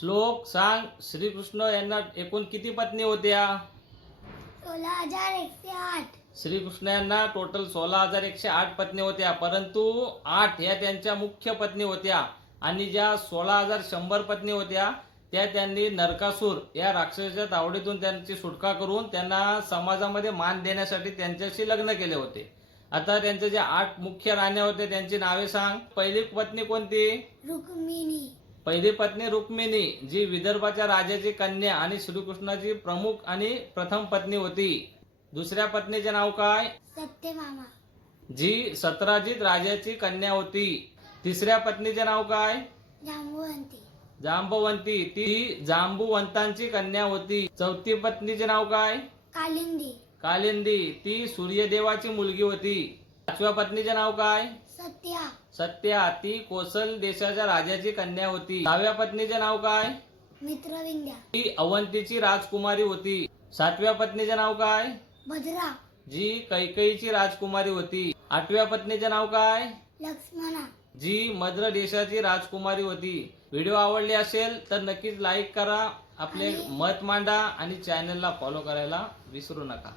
श्लोक सांग. श्रीकृष्ण यांना एकूण किती पत्नी होत्या? 16,108. श्रीकृष्ण यांना टोटल 16,108 पत्नी होत्या, परंतु 8 या त्यांच्या मुख्य पत्नी होत्या आणि ज्या 16,100 पत्नी होत्या त्या त्यांनी नरकासूर या राक्षसाच्या तावडीतून त्यांची सुटका करून त्यांना समाजामध्ये मान देण्यासाठी त्यांच्याशी लग्न केले होते. आता त्यांच्या ज्या 8 मुख्य राण्या होत्या त्यांची नावे सांग. पहिली पत्नी कोणती? रुक्मिणी. पहिली पत्नी रुक्मिणी, जी विदर्भाच्या राजाची कन्या आणि श्रीकृष्णाची प्रमुख आणि प्रथम पत्नी होती. दुसऱ्या पत्नीचे नाव काय? सत्यभामा. जी सतराजित राजाची कन्या होती. तिसऱ्या पत्नीचे नाव काय? जांबुवंती. जांबवंती, ती जांबुवंतांची कन्या होती. चौथी पत्नीचे नाव काय? कालिंदी. कालिंदी, ती सूर्यदेवाची मुलगी होती. पाचव्या पत्नीचे नाव काय? सत्या. सत्या, ती कोसल देशाच्या राजाची कन्या होती. सहाव्या पत्नीचे नाव काय? मित्रविंध्या. ती अवंतीची राजकुमारी होती. सातव्या पत्नीचे नाव काय? भद्रा. जी कैकेयीची राजकुमारी होती. आठव्या पत्नीचे नाव काय? लक्ष्मणा. जी मद्र देशाची राजकुमारी होती. व्हिडिओ आवडली असेल तर नक्कीच लाईक करा, आपले मत मांडा आणि चॅनलला फॉलो करायला विसरू नका.